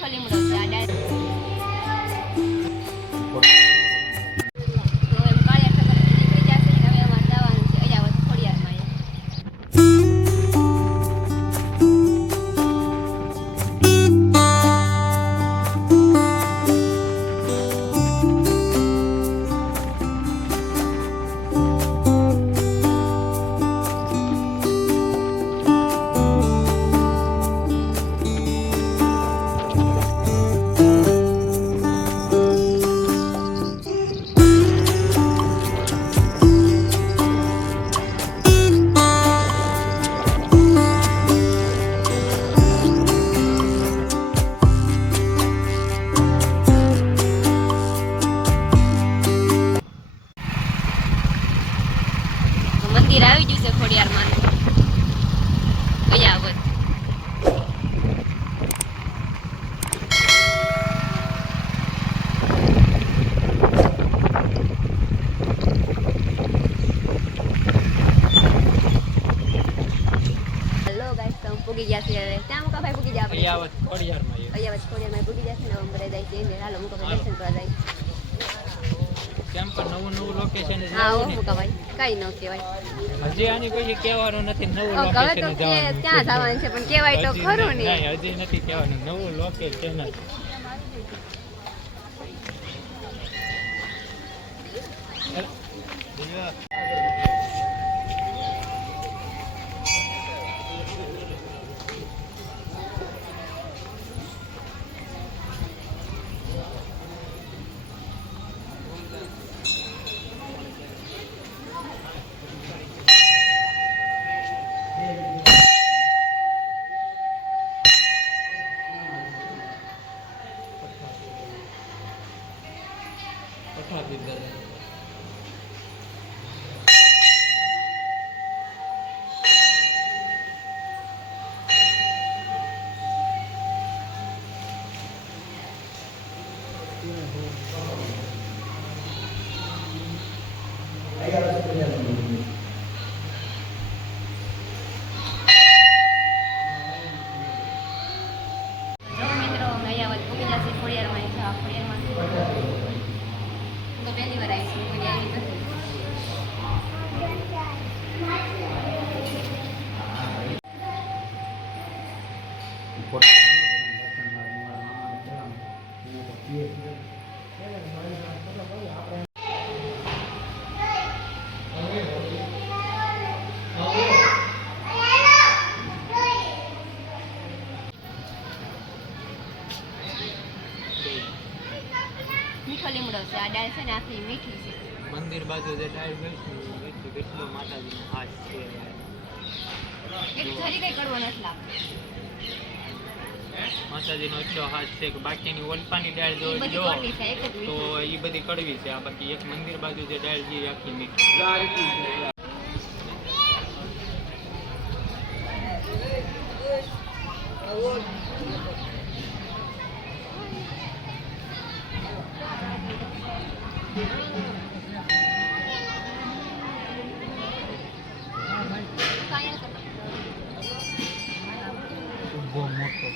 મીઠો લીમડો છે આ ડાળ મંદિર આવી ગયું છે ખોડિયારમાં અયાવત હેલો ગાઈસ તો પૂગી ગયા છે હવે ત્યાં મુકા ભાઈ પૂગી ગયા અયાવત ખોડિયારમાં પૂગી ગયા છે નવંબરે જાય છે ને હાલો મુકા ભાઈ દર્શન કરવા જાય કેમ પણ નવું લોકેશન હા ઓ મુકા ભાઈ કઈ ન કહેવાય હજી આની કોઈ કહેવાનું નથી નવું હવે લોકેશન તો ક્યાં જવાનું છે પણ કહેવાય તો ખરું ને નહીં હજી નથી કહેવાનું નવું લોકેશન મીઠો લીમડો છે આ ડાળ છે ને આખી મીઠી છે મંદિર બાજુ જે ડાળ કેટલો માતાજીનો હાથ છે એક જરી કઈ કડવો નથી લાગતો માતાજીનો એટલો હાથ છે કે બાકીની ઓલપાની ડાળ જો તો એ બધી કડવી છે આ બાકી એક મંદિર બાજુ જે ડાળ છે આખી મીઠી બહુ મોટો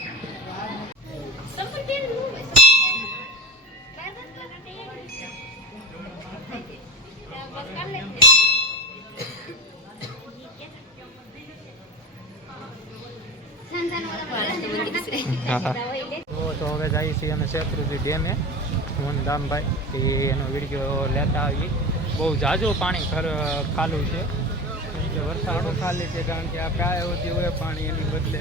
તો હવે જઈએ છીએ અમે શેત્રુંજી ડેમે હું દામભાઈ કે એનો વિડીયો લેતા આવીએ બહુ ઝાઝું પાણી ખાલું છે વરસાદ ખાલી છે કારણ કે આ કાય હોતી હોય પાણી એની બદલે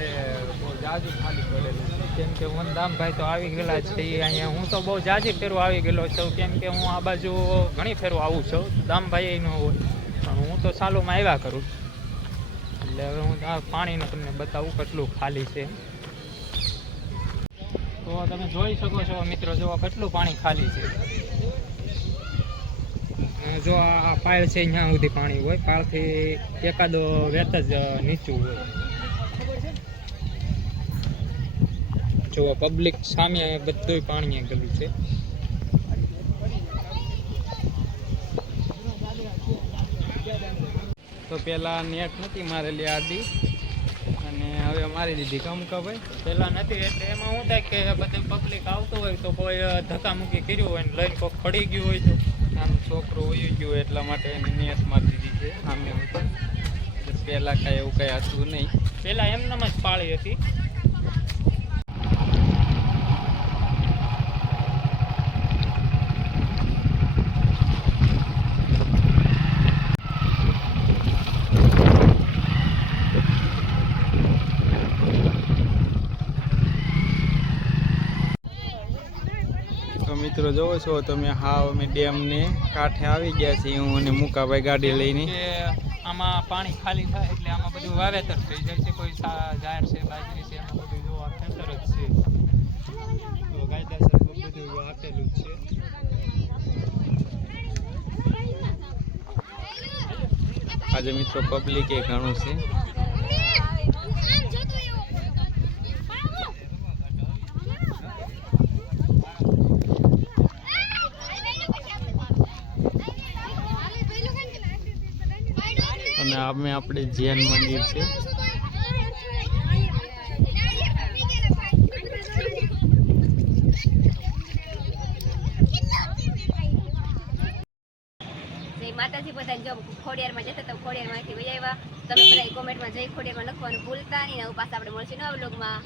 બહુ ઝાઝું ખાલી પડેલું છે કેમ કે વનદામભાઈ તો આવી ગયેલા છે અહીંયા હું તો બહુ ઝાઝી ફેરવા આવી ગયેલો છું કેમ કે હું આ બાજુ ઘણી ફેરવા આવું છું દામભાઈ ન હોય પણ હું તો સાલોમાં આવ્યા કરું એટલે હવે હું આ પાણીનું તમને બતાવું કેટલું ખાલી છે તો તમે જોઈ શકો છો મિત્રો જો કેટલું પાણી ખાલી છે જો આ પાળ છે અહીંયા સુધી પાણી હોય પાળથી એકાદો વેત જ નીચું હોય જો પબ્લિક સામે બધું પાણી ગયેલું છે તો પહેલાં નેટ નથી મારેલી આડી અને હવે મારી દીધી કમકા ભાઈ. પહેલાં નથી એટલે એમાં શું થાય કે બધું પબ્લિક આવતો હોય તો કોઈ ધક્કામુક્કી કર્યું હોય ને લઈને કોઈ પડી ગયું હોય તો નાનો છોકરો વયો ગયો એટલા માટે એની નિયત મારી દીધી છે સામે હોય. પહેલાં કાંઈ એવું કાંઈ હતું નહીં. પહેલાં એમનામ જ પાળી હતી. તો મિત્રો જોવો છો તમે હાવ અમે ડેમને કાંઠે આવી ગયા છીએ. હું અને મુકાભાઈ ગાડી લઈને. કે આમાં પાણી ખાલી થાય એટલે આમાં બધું વાવેતર થઈ જાય છે. કોઈ જાહેર છે, બાજરી છે, એમાં બધું જો આ ખેતર જ છે. તો કાયદેસર બધું આપેલું જ છે. આજે મિત્રો પબ્લિક એ ઘણું છે. અને અમે આપણે જૈન મંદિર છે. માતાજી બધાને જો ખોડિયારમાં જતા તો ખોડિયારમાંથી વહી આવ્યા. તમે બધા કોમેન્ટમાં જઈ ખોડિયારમાં લખવાનું ભૂલતા નહીં. પાછા આપણે મળશું નવા વ્લોગમાં.